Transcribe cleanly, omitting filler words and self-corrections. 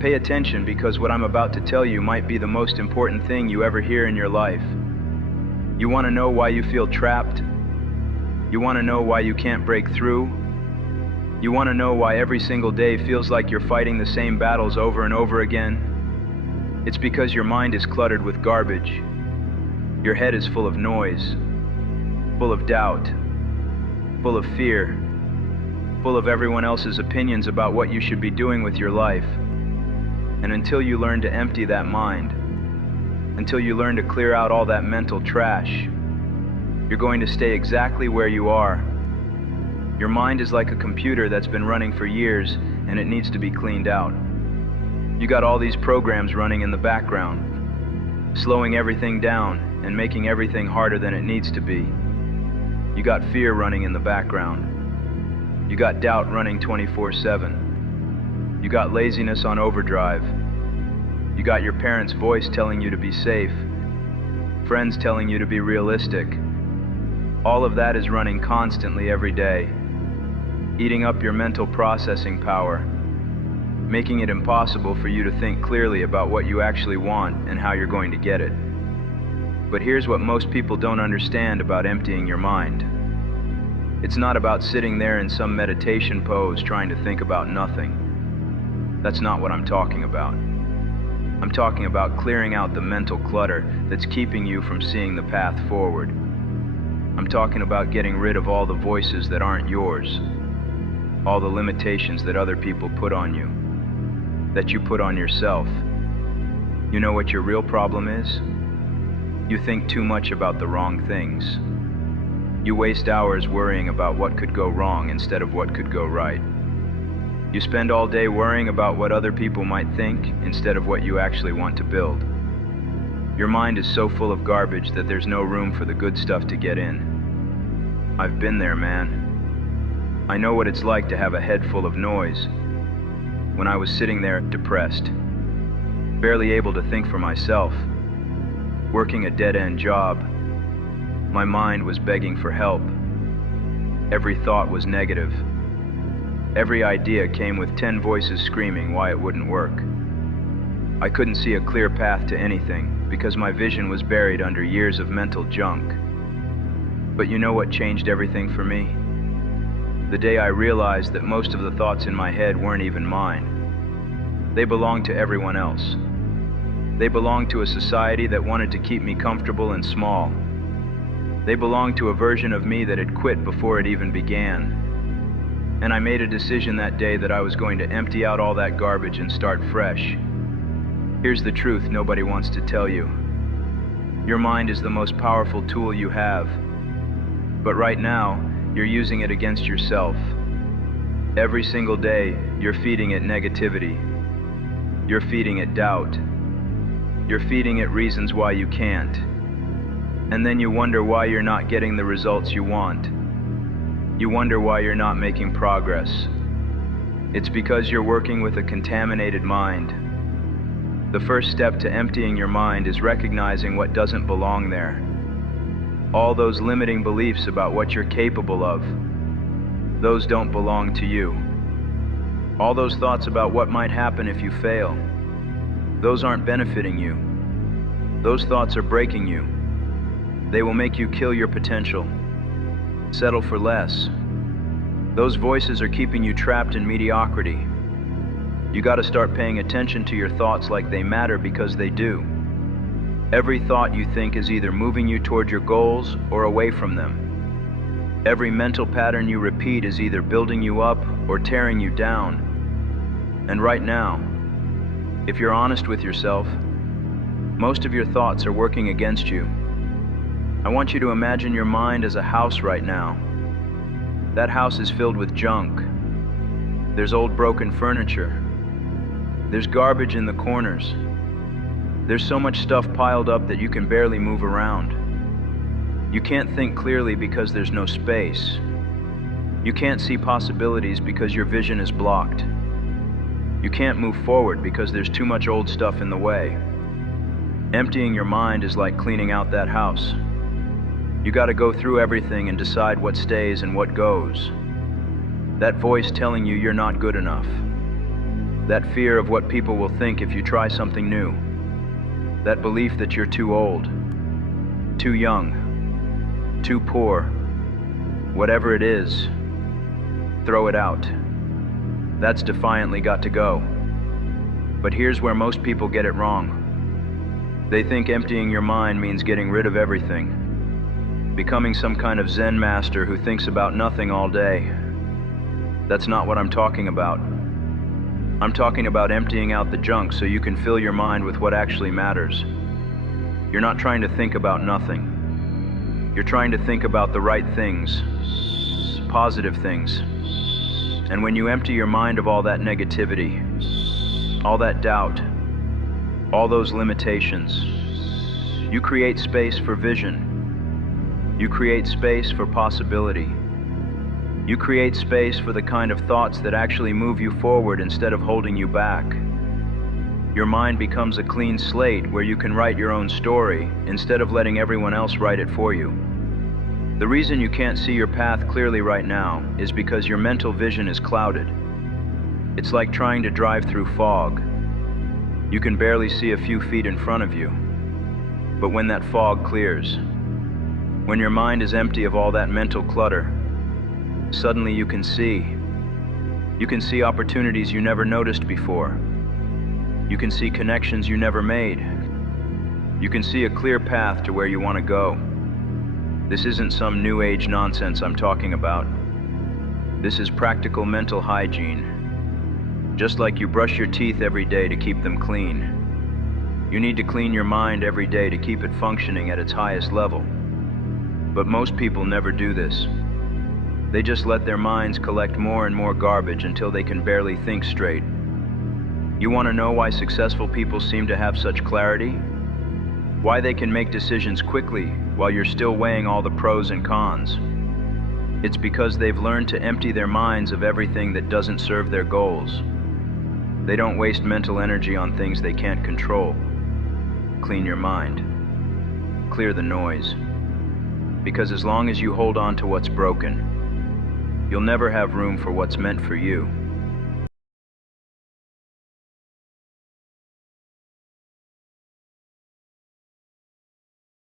Pay attention, because what I'm about to tell you might be the most important thing you ever hear in your life. You want to know why you feel trapped? You want to know why you can't break through? You want to know why every single day feels like you're fighting the same battles over and over again? It's because your mind is cluttered with garbage. Your head is full of noise, full of doubt, full of fear, full of everyone else's opinions about what you should be doing with your life. And until you learn to empty that mind, until you learn to clear out all that mental trash, you're going to stay exactly where you are. Your mind is like a computer that's been running for years, and it needs to be cleaned out. You got all these programs running in the background, slowing everything down and making everything harder than it needs to be. You got fear running in the background. You got doubt running 24/7. You got laziness on overdrive. You got your parents' voice telling you to be safe, friends telling you to be realistic. All of that is running constantly every day, eating up your mental processing power, making it impossible for you to think clearly about what you actually want and how you're going to get it. But here's what most people don't understand about emptying your mind. It's not about sitting there in some meditation pose trying to think about nothing. That's not what I'm talking about. I'm talking about clearing out the mental clutter that's keeping you from seeing the path forward. I'm talking about getting rid of all the voices that aren't yours, all the limitations that other people put on you, that you put on yourself. You know what your real problem is? You think too much about the wrong things. You waste hours worrying about what could go wrong instead of what could go right. You spend all day worrying about what other people might think instead of what you actually want to build. Your mind is so full of garbage that there's no room for the good stuff to get in. I've been there, man. I know what it's like to have a head full of noise. When I was sitting there depressed, barely able to think for myself, working a dead-end job, my mind was begging for help. Every thought was negative. Every idea came with 10 voices screaming why it wouldn't work. I couldn't see a clear path to anything because my vision was buried under years of mental junk. But you know what changed everything for me? The day I realized that most of the thoughts in my head weren't even mine. They belonged to everyone else. They belonged to a society that wanted to keep me comfortable and small. They belonged to a version of me that had quit before it even began. And I made a decision that day that I was going to empty out all that garbage and start fresh. Here's the truth nobody wants to tell you. Your mind is the most powerful tool you have. But right now, you're using it against yourself. Every single day, you're feeding it negativity. You're feeding it doubt. You're feeding it reasons why you can't. And then you wonder why you're not getting the results you want. You wonder why you're not making progress. It's because you're working with a contaminated mind. The first step to emptying your mind is recognizing what doesn't belong there. All those limiting beliefs about what you're capable of, those don't belong to you. All those thoughts about what might happen if you fail, those aren't benefiting you. Those thoughts are breaking you. They will make you kill your potential. Settle for less. Those voices are keeping you trapped in mediocrity. You gotta start paying attention to your thoughts like they matter, because they do. Every thought you think is either moving you toward your goals or away from them. Every mental pattern you repeat is either building you up or tearing you down. And right now, if you're honest with yourself, most of your thoughts are working against you. I want you to imagine your mind as a house right now. That house is filled with junk. There's old broken furniture. There's garbage in the corners. There's so much stuff piled up that you can barely move around. You can't think clearly because there's no space. You can't see possibilities because your vision is blocked. You can't move forward because there's too much old stuff in the way. Emptying your mind is like cleaning out that house. You gotta go through everything and decide what stays and what goes. That voice telling you you're not good enough. That fear of what people will think if you try something new. That belief that you're too old, too young, too poor. Whatever it is, throw it out. That's defiantly got to go. But here's where most people get it wrong. They think emptying your mind means getting rid of everything, becoming some kind of Zen master who thinks about nothing all day. That's not what I'm talking about. I'm talking about emptying out the junk so you can fill your mind with what actually matters. You're not trying to think about nothing. You're trying to think about the right things, positive things. And when you empty your mind of all that negativity, all that doubt, all those limitations, you create space for vision. You create space for possibility. You create space for the kind of thoughts that actually move you forward instead of holding you back. Your mind becomes a clean slate where you can write your own story instead of letting everyone else write it for you. The reason you can't see your path clearly right now is because your mental vision is clouded. It's like trying to drive through fog. You can barely see a few feet in front of you. But when that fog clears, when your mind is empty of all that mental clutter, suddenly you can see. You can see opportunities you never noticed before. You can see connections you never made. You can see a clear path to where you want to go. This isn't some new age nonsense I'm talking about. This is practical mental hygiene. Just like you brush your teeth every day to keep them clean. You need to clean your mind every day to keep it functioning at its highest level. But most people never do this. They just let their minds collect more and more garbage until they can barely think straight. You want to know why successful people seem to have such clarity? Why they can make decisions quickly while you're still weighing all the pros and cons? It's because they've learned to empty their minds of everything that doesn't serve their goals. They don't waste mental energy on things they can't control. Clean your mind. Clear the noise. Because as long as you hold on to what's broken, you'll never have room for what's meant for you.